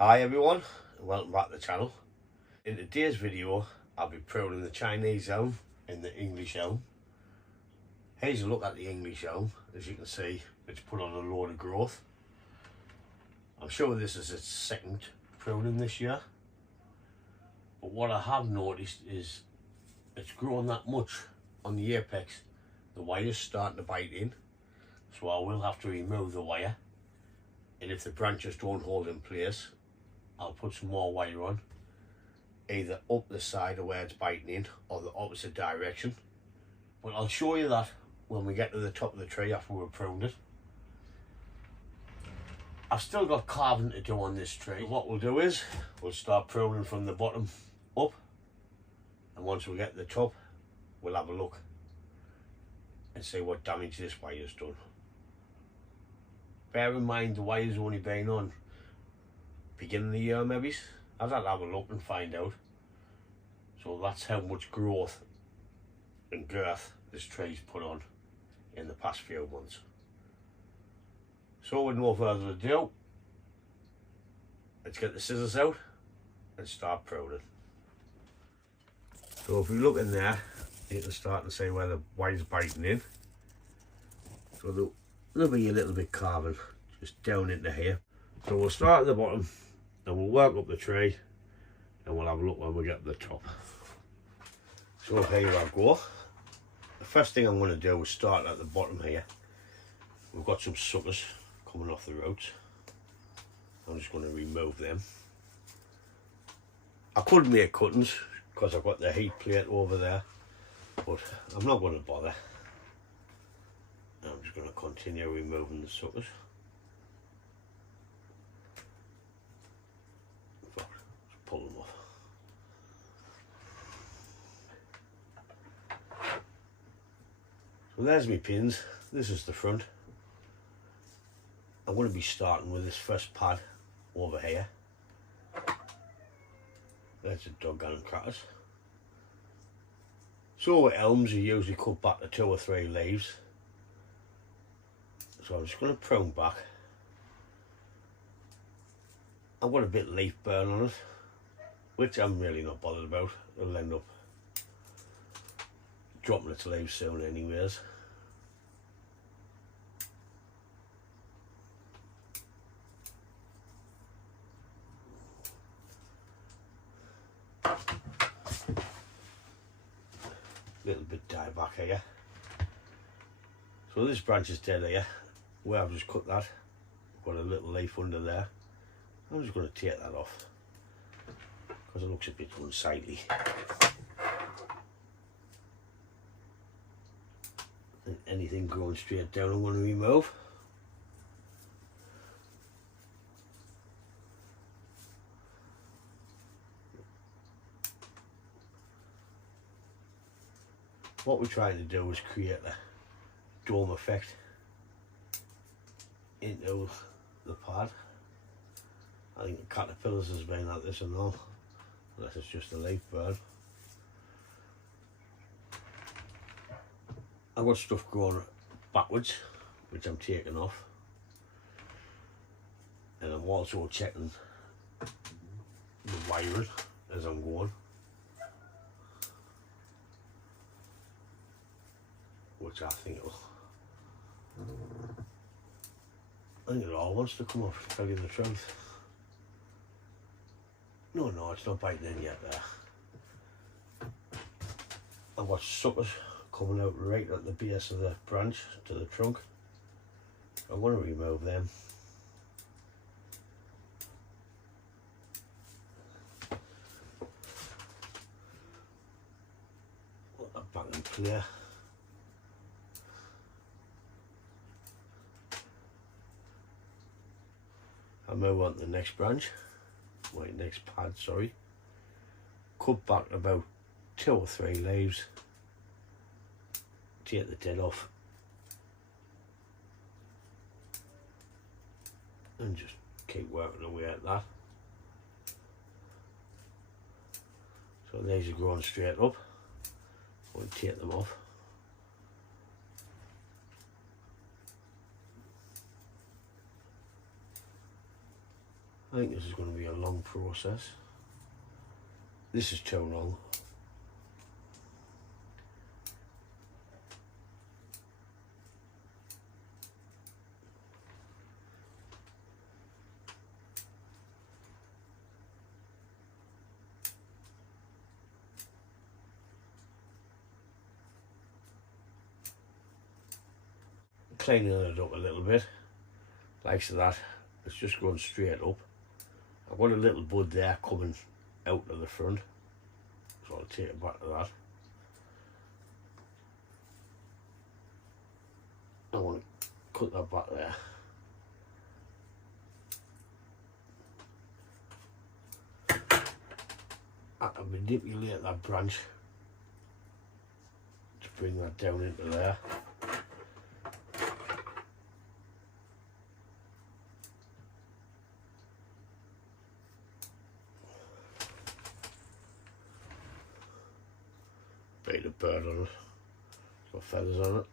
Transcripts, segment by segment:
Hi everyone, and welcome back to the channel. In today's video, I'll be pruning the Chinese elm and the English elm. Here's a look at the English elm. As you can see, it's put on a load of growth. I'm sure this is its second pruning this year. But what I have noticed is it's grown that much on the apex. The wire's starting to bite in, so I will have to remove the wire. And if the branches don't hold in place, I'll put some more wire on, either up the side of where it's biting in or the opposite direction. But I'll show you that when we get to the top of the tree after we've pruned it. I've still got carving to do on this tree. So what we'll do is we'll start pruning from the bottom up, and once we get to the top we'll have a look and see what damage this wire's done. Bear in mind the wire's only been on beginning of the year maybe. I'd have to have a look and find out. So that's how much growth and girth this tree's put on in the past few months. So with no further ado, let's get the scissors out and start pruning. So if we look in there, you can start to see where the wire's biting in. So there'll be a little bit carving just down into here. So we'll start at the bottom and we'll work up the tree, and we'll have a look when we get to the top. So here I go. The first thing I'm going to do is start at the bottom here. We've got some suckers coming off the roots. I'm just going to remove them. I could make cuttings because I've got the heat plate over there, but I'm not going to bother. I'm just going to continue removing the suckers. Pull them off. So there's my pins. This is the front. I'm going to be starting with this first pad over here. There's the doggon and crackers. So with elms you usually cut back to 2 or 3 leaves. So I'm just going to prune back. I've got a bit of leaf burn on it, which I'm really not bothered about. It'll end up dropping its leaves soon anyways. Little bit die back here. So this branch is dead here, where I've just cut that. Got a little leaf under there. I'm just going to take that off because it looks a bit unsightly. And anything growing straight down I'm going to remove. What we're trying to do is create a dome effect into the pad. I think the caterpillars has been at this and all, unless it's just a leaf bird. I've got stuff growing backwards, which I'm taking off, and I'm also checking the wiring as I'm going, which I think it all wants to come off, to tell you the truth. No, it's not biting in yet there. I've got suckers coming out right at the base of the branch to the trunk. I want to remove them. Put that back in clear. I'll move on to the next branch. Next pad, sorry. Cut back about 2 or 3 leaves. Take the dead off. And just keep working away at that. So these are growing straight up. We'll take them off. I think this is going to be a long process. This is too long. Cleaning it up a little bit, like so that. It's just going straight up. I've got a little bud there coming out of the front, so I'll take it back to that. I want to cut that back there. I can manipulate that branch to bring that down into there. Bait a bird on it, it's got feathers on it.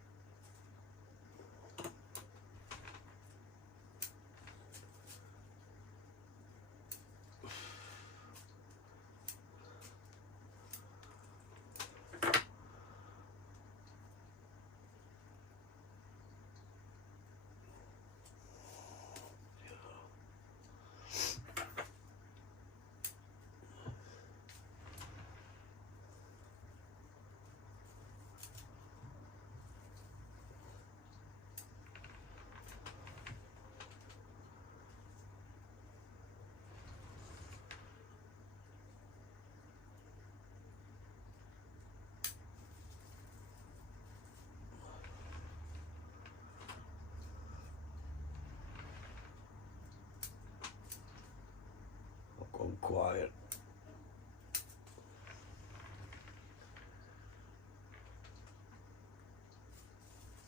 Gone quiet.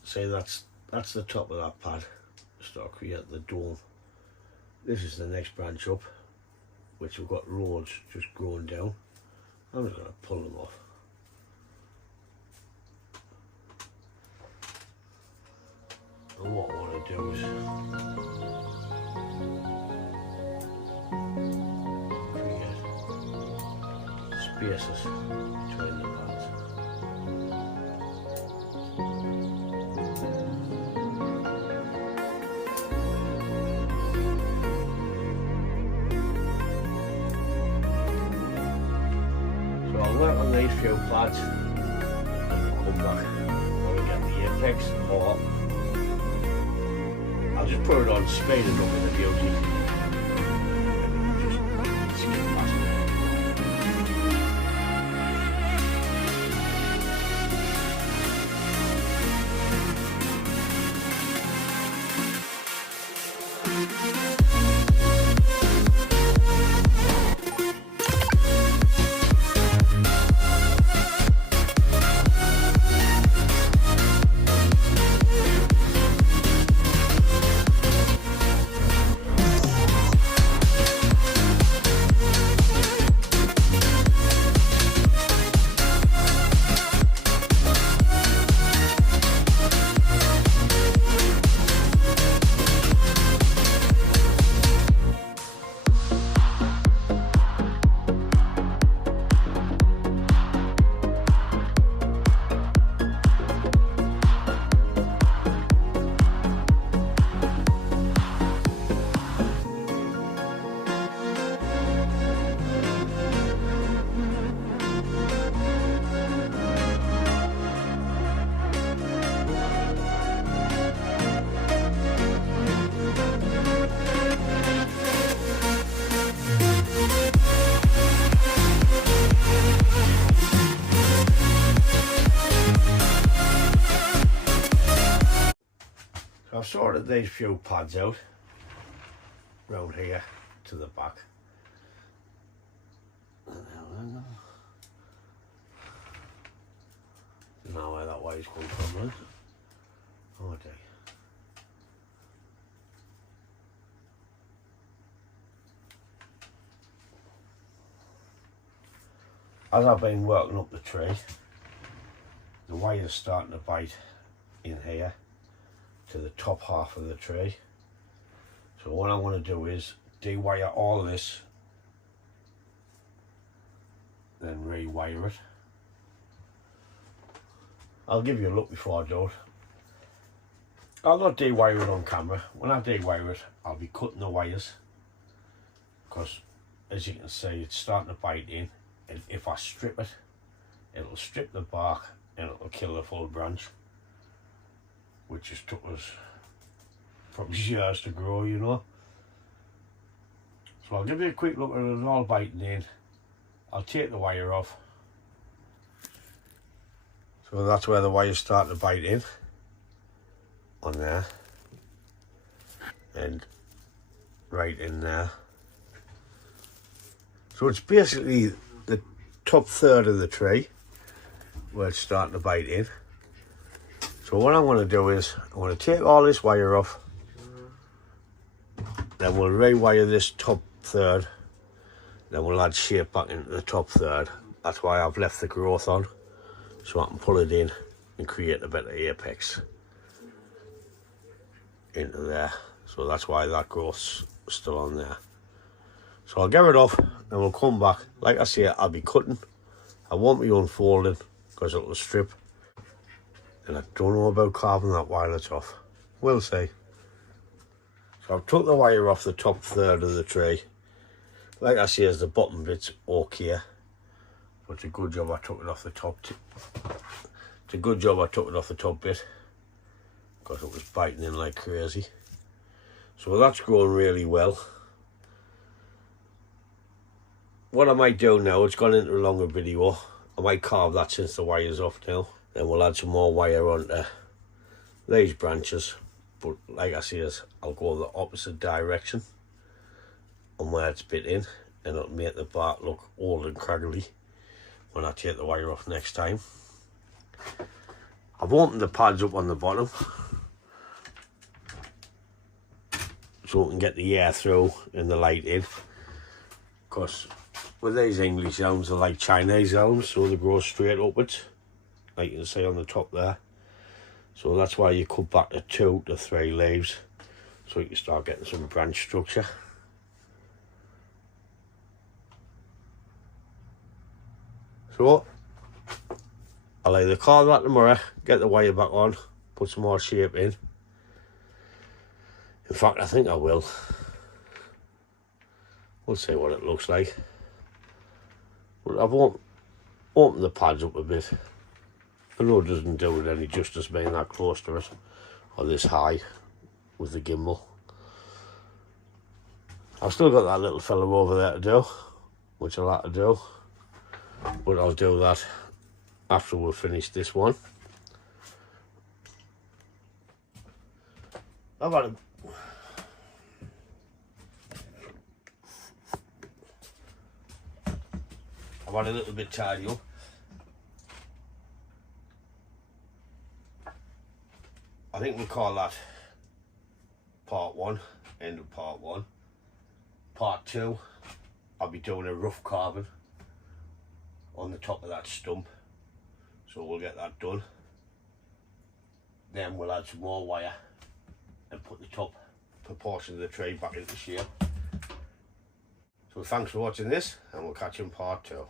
See, that's the top of that pad. Start creating the dome. This is the next branch up, which we've got rods just growing down. I'm just going to pull them off. And what I want to do is spaces between the pads. So I'll work on these few pads and I'll come back when I get the apex, or I'll just put it on, speed it up in the beauty. I've sorted these few pads out round here to the back. Now where that way's come from, right? Oh dear. As I've been working up the tree, the way is starting to bite in here to the top half of the tree. So what I want to do is dewire all this, then rewire it. I'll give you a look before I do it. I'll not dewire it on camera. When I dewire it, I'll be cutting the wires, because as you can see, it's starting to bite in, and if I strip it, it'll strip the bark and it'll kill the full branch, which just took us probably years to grow, you know. So I'll give you a quick look at it all biting in. I'll take the wire off. So that's where the wire's starting to bite in, on there, and right in there. So it's basically the top third of the tree where it's starting to bite in. So what I'm going to do is, I'm going to take all this wire off, then we'll rewire this top third, then we'll add shape back into the top third. That's why I've left the growth on, so I can pull it in and create a better apex into there. So that's why that growth's still on there. So I'll get it off and we'll come back. Like I say, I'll be cutting. I won't be unfolding because it'll strip. And I don't know about carving that while it's off. We'll see. So I've took the wire off the top third of the tree. Like I say, as the bottom bit's okay. But it's a good job I took it off the top. It's a good job I took it off the top bit, because it was biting in like crazy. So that's growing really well. What I might do now, it's gone into a longer video, I might carve that since the wire's off now. Then we'll add some more wire onto these branches. But like I say, I'll go the opposite direction on where it's bit in, and it'll make the bark look old and craggly when I take the wire off next time. I've opened the pads up on the bottom so we can get the air through and the light in, because with these English elms, they're like Chinese elms, so they grow straight upwards, like you can see on the top there. So that's why you cut back to 2 to 3 leaves, so you can start getting some branch structure. So I'll either carve that tomorrow, get the wire back on, put some more shape in. In fact, I think I will. We'll see what it looks like. But I've opened the pads up a bit. I know it doesn't do it any justice being that close to it, or this high with the gimbal. I've still got that little fella over there to do, which I'll have to do. But I'll do that after we've finished this one. I've had a little bit tidy up. I think we'll call that part 1, end of part 1. Part 2, I'll be doing a rough carving on the top of that stump, so we'll get that done. Then we'll add some more wire and put the top proportion of the tree back into shape. So thanks for watching this, and we'll catch you in part 2.